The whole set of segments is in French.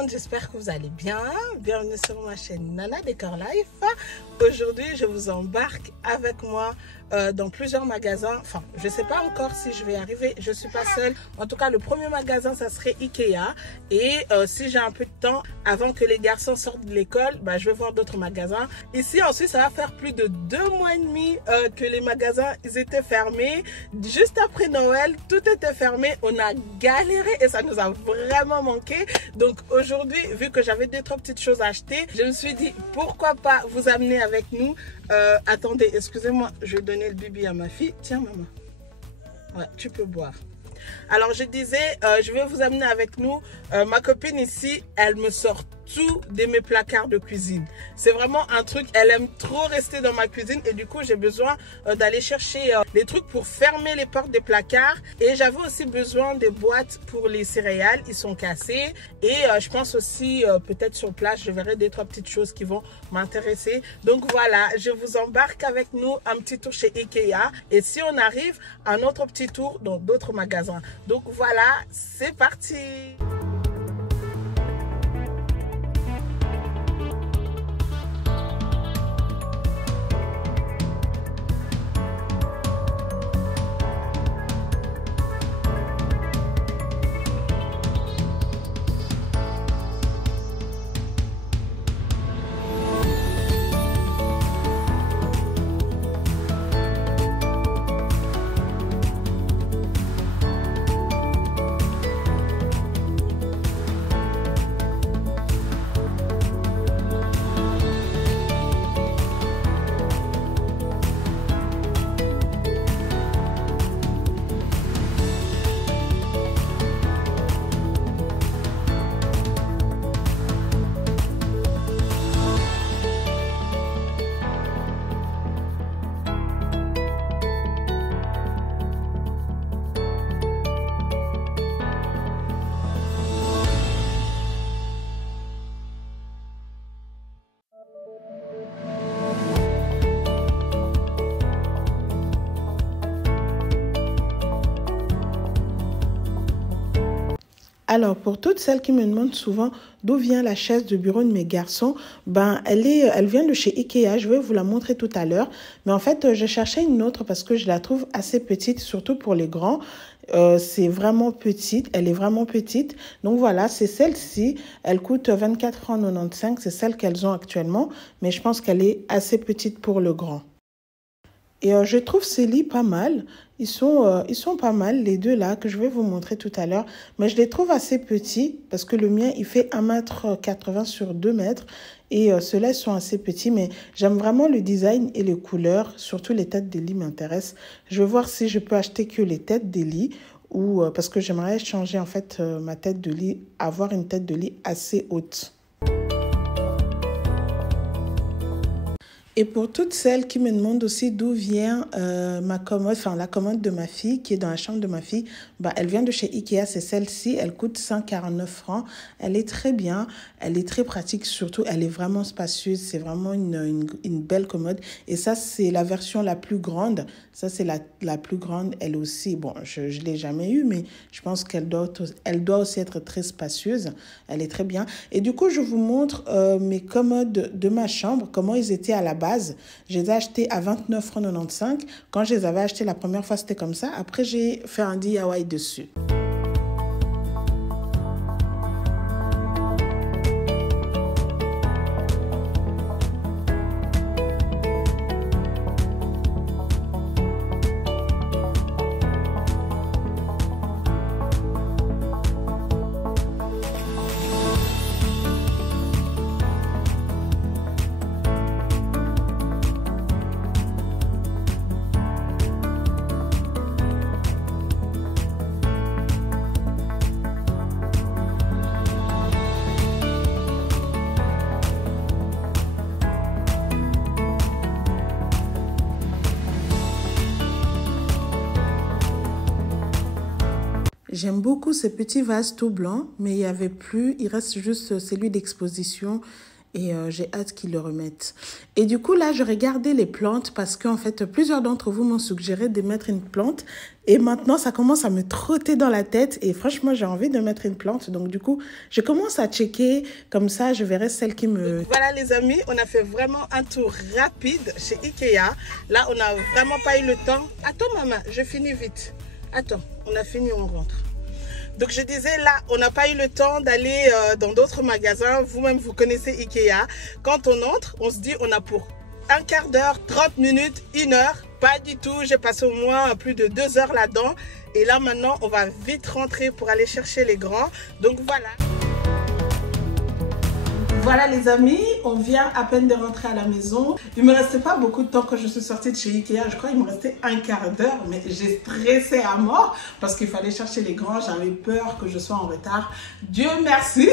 monde, j'espère que vous allez bien. Bienvenue sur ma chaîne Nana Décor Life. Aujourd'hui, je vous embarque avec moi dans plusieurs magasins. Enfin, je ne sais pas encore si je vais arriver. Je ne suis pas seule. En tout cas, le premier magasin, ça serait Ikea. Et si j'ai un peu de temps, avant que les garçons sortent de l'école, bah, je vais voir d'autres magasins. Ici, ensuite, ça va faire plus de 2 mois et demi que les magasins ils étaient fermés. Juste après Noël, tout était fermé. On a galéré et ça nous a vraiment manqué. Donc aujourd'hui, vu que j'avais 2-3 petites choses à acheter, je me suis dit pourquoi pas vous amener avec nous. Attendez, excusez-moi, je vais donner le bibi à ma fille. Tiens maman, ouais, tu peux boire. Alors je disais, je vais vous amener avec nous. Ma copine ici, elle me sort tout de mes placards de cuisine. C'est vraiment un truc, elle aime trop rester dans ma cuisine et du coup j'ai besoin d'aller chercher des trucs pour fermer les portes des placards. Et j'avais aussi besoin des boîtes pour les céréales, ils sont cassés. Et je pense aussi peut-être sur place je verrai 2-3 petites choses qui vont m'intéresser. Donc voilà, je vous embarque avec nous un petit tour chez Ikea et si on arrive, un autre petit tour dans d'autres magasins. Donc voilà, c'est parti. Alors, pour toutes celles qui me demandent souvent d'où vient la chaise de bureau de mes garçons, ben, elle vient de chez Ikea. Je vais vous la montrer tout à l'heure. Mais en fait, je cherchais une autre parce que je la trouve assez petite, surtout pour les grands. C'est vraiment petite, elle est vraiment petite. Donc voilà, c'est celle-ci. Elle coûte 24,95 €. C'est celle qu'elles ont actuellement. Mais je pense qu'elle est assez petite pour le grand. Et je trouve ces lits pas mal. Ils sont pas mal, les deux là, que je vais vous montrer tout à l'heure. Mais je les trouve assez petits parce que le mien, il fait 1,80 m sur 2 mètres. Et ceux-là, ils sont assez petits. Mais j'aime vraiment le design et les couleurs. Surtout les têtes des lits m'intéressent. Je vais voir si je peux acheter que les têtes des lits. Ou parce que j'aimerais changer en fait ma tête de lit. Avoir une tête de lit assez haute. Et pour toutes celles qui me demandent aussi d'où vient ma commode, enfin la commode de ma fille qui est dans la chambre de ma fille, bah, elle vient de chez Ikea, c'est celle-ci, elle coûte 149 francs. Elle est très bien, elle est très pratique, surtout elle est vraiment spacieuse, c'est vraiment une belle commode. Et ça c'est la version la plus grande, ça c'est la plus grande, elle aussi, bon je ne l'ai jamais eue mais je pense qu'elle doit aussi être très spacieuse, elle est très bien. Et du coup je vous montre mes commodes de ma chambre, comment ils étaient à la base. Je les ai achetés à 29,95 €. Quand je les avais achetés la première fois, c'était comme ça. Après, j'ai fait un DIY dessus. J'aime beaucoup ces petits vases tout blancs, mais il n'y avait plus. Il reste juste celui d'exposition. et j'ai hâte qu'ils le remettent. Et du coup, là, je regardais les plantes parce qu'en fait, plusieurs d'entre vous m'ont suggéré de mettre une plante. Et maintenant, ça commence à me trotter dans la tête. Et franchement, j'ai envie de mettre une plante. Donc, du coup, je commence à checker. Comme ça, je verrai celle qui me... Voilà, les amis, on a fait vraiment un tour rapide chez Ikea. Là, on n'a vraiment pas eu le temps. Attends, maman, je finis vite. Attends, on a fini, on rentre. Donc je disais là, on n'a pas eu le temps d'aller dans d'autres magasins. Vous-même, vous connaissez Ikea. Quand on entre, on se dit on a pour un quart d'heure, 30 minutes, 1 heure. Pas du tout, j'ai passé au moins plus de 2 heures là-dedans. Et là maintenant, on va vite rentrer pour aller chercher les grands. Donc voilà. Voilà les amis, on vient à peine de rentrer à la maison. Il me restait pas beaucoup de temps quand je suis sortie de chez Ikea. Je crois qu'il me restait un quart d'heure, mais j'ai stressé à mort parce qu'il fallait chercher les grands. J'avais peur que je sois en retard. Dieu merci,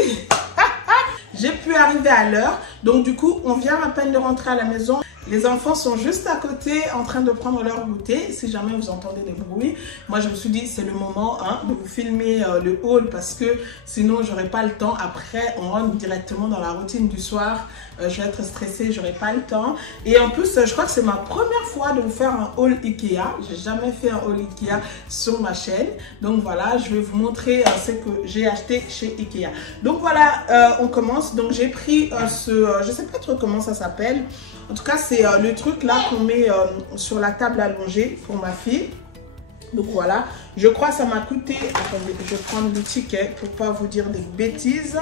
j'ai pu arriver à l'heure. Donc du coup, on vient à peine de rentrer à la maison. Les enfants sont juste à côté en train de prendre leur goûter. Si jamais vous entendez des bruits, moi je me suis dit c'est le moment de vous filmer le haul parce que sinon j'aurai pas le temps. Après on rentre directement dans la routine du soir. Je vais être stressée, j'aurai pas le temps. Et en plus je crois que c'est ma première fois de vous faire un haul Ikea. J'ai jamais fait un haul Ikea sur ma chaîne. Donc voilà, je vais vous montrer ce que j'ai acheté chez Ikea. Donc voilà, on commence. Donc j'ai pris je sais pas trop comment ça s'appelle. En tout cas, c'est le truc là qu'on met sur la table allongée pour ma fille. Donc voilà, je crois que ça m'a coûté, attendez, je vais prendre le ticket pour pas vous dire des bêtises.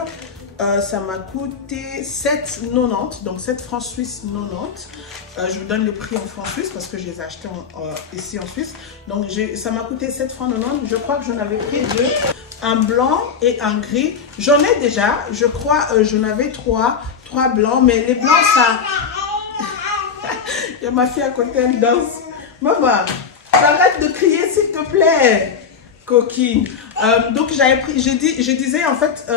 Ça m'a coûté 7,90, donc 7 francs suisses 90. Je vous donne le prix en francs suisses parce que je les ai achetés ici en Suisse. Donc ça m'a coûté 7 francs 90. Je crois que j'en avais pris deux, un blanc et un gris. J'en ai déjà, je crois, j'en avais trois blancs, mais les blancs ça... Il y a ma fille à côté, elle danse. Maman, arrête de crier s'il te plaît, coquine. Donc j'avais pris, je disais en fait,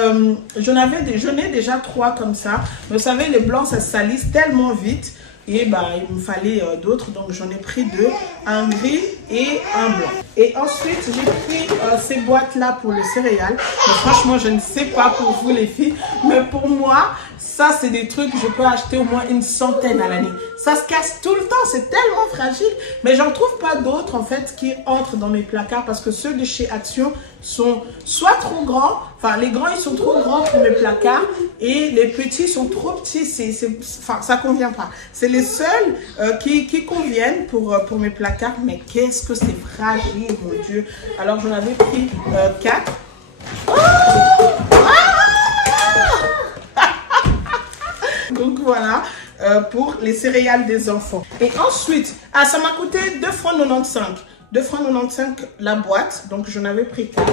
j'en ai déjà 3 comme ça. Mais vous savez, les blancs ça se salisse tellement vite. Et bah, il me fallait d'autres, donc j'en ai pris 2, un gris et un blanc. Et ensuite, j'ai pris ces boîtes-là pour le céréales. Mais franchement, je ne sais pas pour vous les filles, mais pour moi, ça c'est des trucs, je peux acheter au moins une centaine à l'année. Ça se casse tout le temps, c'est tellement fragile. Mais j'en trouve pas d'autres en fait qui entrent dans mes placards parce que ceux de chez Action sont soit trop grands, enfin les grands ils sont trop grands pour mes placards et les petits sont trop petits, enfin ça convient pas. C'est les seuls qui conviennent pour mes placards, mais qu'est-ce que c'est fragile mon Dieu. Alors j'en avais pris 4. Donc voilà, pour les céréales des enfants. Et ensuite, ça m'a coûté 2 francs 95. 2 francs 95 la boîte, donc j'en avais pris 4.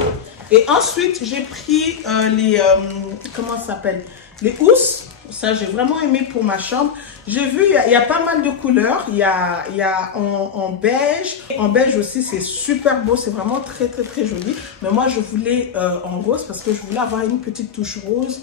Et ensuite, j'ai pris les, comment ça s'appelle? Les housses. Ça, j'ai vraiment aimé pour ma chambre. J'ai vu, il y a pas mal de couleurs. Il y a en beige. En beige aussi, c'est super beau. C'est vraiment très, très, très joli. Mais moi, je voulais en rose parce que je voulais avoir une petite touche rose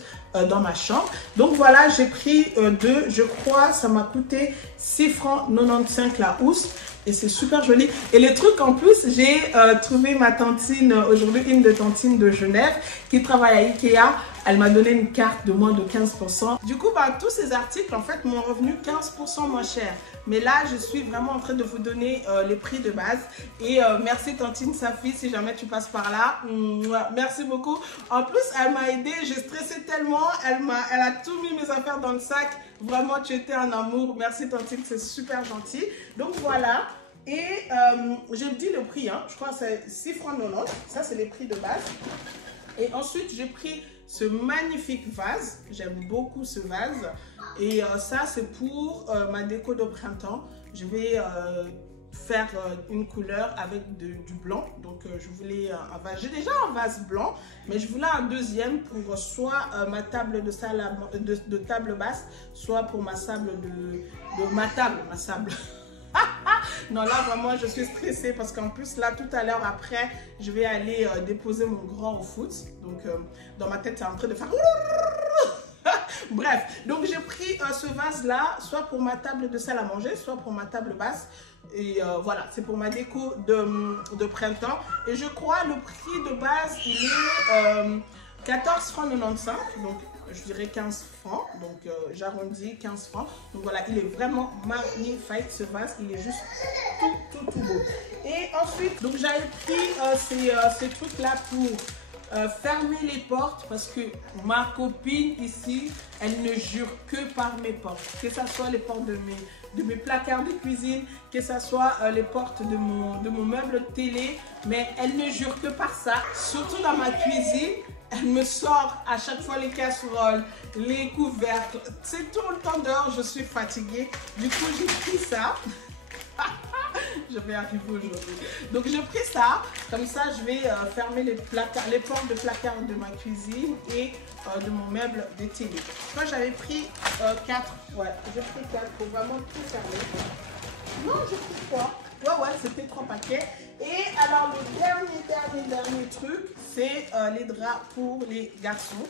dans ma chambre. Donc voilà, j'ai pris 2. Je crois, ça m'a coûté 6 francs 95 la housse. Et c'est super joli. Et les trucs en plus, j'ai trouvé ma tantine aujourd'hui, une de tantine de Genève qui travaille à Ikea. Elle m'a donné une carte de moins de 15%. Du coup, bah, tous ces articles, en fait, m'ont revenu 15% moins cher. Mais là, je suis vraiment en train de vous donner les prix de base. Et merci Tantine Safi, si jamais tu passes par là. Merci beaucoup. En plus, elle m'a aidé. J'ai stressé tellement. Elle a tout mis mes affaires dans le sac. Vraiment, tu étais un amour. Merci Tantine, c'est super gentil. Donc voilà. Et je dis le prix, hein. Je crois que c'est 6 francs 90. Ça, c'est les prix de base. Et ensuite, j'ai pris ce magnifique vase. J'aime beaucoup ce vase. Et ça, c'est pour ma déco de printemps. Je vais faire une couleur avec du blanc. Donc, je voulais un vase. J'ai déjà un vase blanc, mais je voulais un deuxième pour soit ma table de table basse, soit pour ma sable ma sable. Non, là vraiment je suis stressée parce qu'en plus là tout à l'heure après je vais aller déposer mon grand au foot. Donc dans ma tête c'est en train de faire bref, donc j'ai pris ce vase là soit pour ma table de salle à manger, soit pour ma table basse. Et voilà, c'est pour ma déco de printemps. Et je crois le prix de base il est 14 francs 95. Donc je dirais 15 francs. Donc j'arrondis 15 francs. Donc voilà, il est vraiment magnifique ce vase. Il est juste tout beau. Et ensuite, donc j'avais pris ces trucs-là pour fermer les portes parce que ma copine ici, elle ne jure que par mes portes. Que ce soit les portes de mes placards de cuisine, que ce soit les portes de mon meuble télé, mais elle ne jure que par ça. Surtout dans ma cuisine, elle me sort à chaque fois les casseroles, les couvercles. C'est tout le temps dehors, je suis fatiguée. Du coup, j'ai pris ça. Je vais arriver aujourd'hui. Donc j'ai pris ça, comme ça je vais fermer les portes de placard de ma cuisine et de mon meuble de télé. Moi j'avais pris 4, ouais, j'ai pris 4 pour vraiment tout fermer. Non, j'ai pris 3. Ouais, c'était 3 paquets. Et alors le dernier truc, c'est les draps pour les garçons.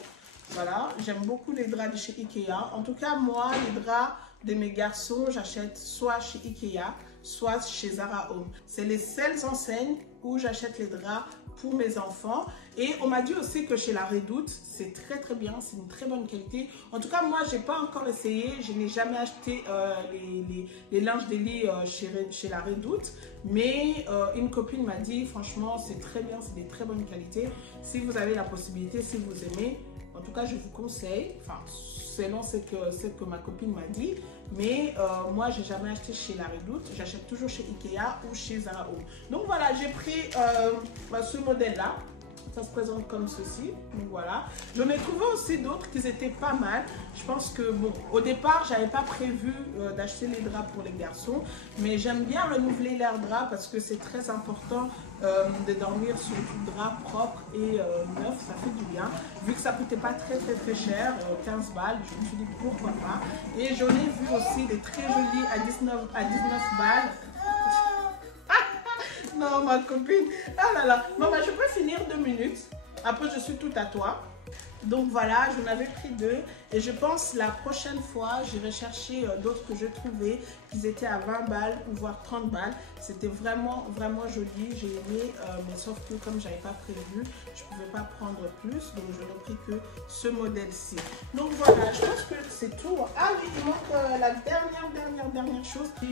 Voilà, j'aime beaucoup les draps de chez Ikea. En tout cas, moi, les draps de mes garçons, j'achète soit chez Ikea, soit chez Zara Home. C'est les seules enseignes où j'achète les draps pour mes enfants. Et on m'a dit aussi que chez La Redoute, c'est très bien, c'est une très bonne qualité. En tout cas, moi, je n'ai pas encore essayé. Je n'ai jamais acheté les linges de lit chez La Redoute. Mais une copine m'a dit, franchement, c'est très bien, c'est des très bonnes qualités. Si vous avez la possibilité, si vous aimez, en tout cas, je vous conseille, enfin, selon ce que ma copine m'a dit, mais moi, j'ai jamais acheté chez La Redoute, j'achète toujours chez Ikea ou chez Zara Home. Donc voilà, j'ai pris ce modèle-là. Ça se présente comme ceci, donc voilà. J'en ai trouvé aussi d'autres qui étaient pas mal. Je pense que, bon, au départ, j'avais pas prévu d'acheter les draps pour les garçons, mais j'aime bien renouveler leurs draps parce que c'est très important de dormir sur du drap propre et neuf, ça fait du bien. Vu que ça coûtait pas très cher, 15 balles, je me suis dit pourquoi pas. Et j'en ai vu aussi des très jolis à 19 balles. Non, ma copine. Ah là là. Maman, je peux finir 2 minutes. Après, je suis tout à toi. Donc voilà, j'en avais pris 2. Et je pense la prochaine fois, j'irai chercher d'autres que je trouvais qui étaient à 20 balles ou voire 30 balles. C'était vraiment joli. J'ai aimé. Mais sauf que comme je n'avais pas prévu, je ne pouvais pas prendre plus. Donc je n'ai pris que ce modèle-ci. Donc voilà, je pense que c'est tout. Ah oui, il manque la dernière chose que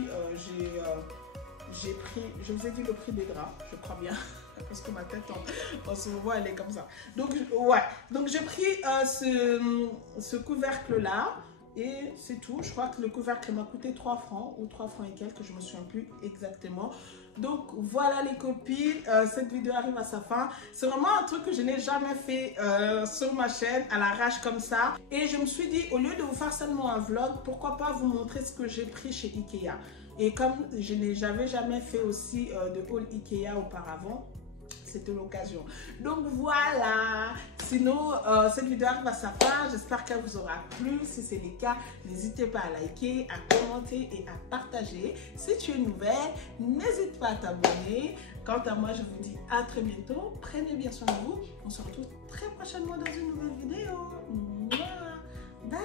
j'ai pris, je vous ai dit le prix des draps, je crois bien, parce que ma tête en ce moment elle est comme ça. Donc ouais, donc j'ai pris ce couvercle là et c'est tout. Je crois que le couvercle m'a coûté 3 francs ou 3 francs et quelques, je me souviens plus exactement. Donc voilà les copines, cette vidéo arrive à sa fin. C'est vraiment un truc que je n'ai jamais fait sur ma chaîne à l'arrache comme ça. Et je me suis dit, au lieu de vous faire seulement un vlog, pourquoi pas vous montrer ce que j'ai pris chez Ikea. Et comme je n'avais jamais fait aussi de haul Ikea auparavant, c'était l'occasion. Donc voilà, sinon cette vidéo arrive à sa fin. J'espère qu'elle vous aura plu. Si c'est le cas, n'hésitez pas à liker, à commenter et à partager. Si tu es nouvelle, n'hésite pas à t'abonner. Quant à moi, je vous dis à très bientôt. Prenez bien soin de vous. On se retrouve très prochainement dans une nouvelle vidéo. Bye.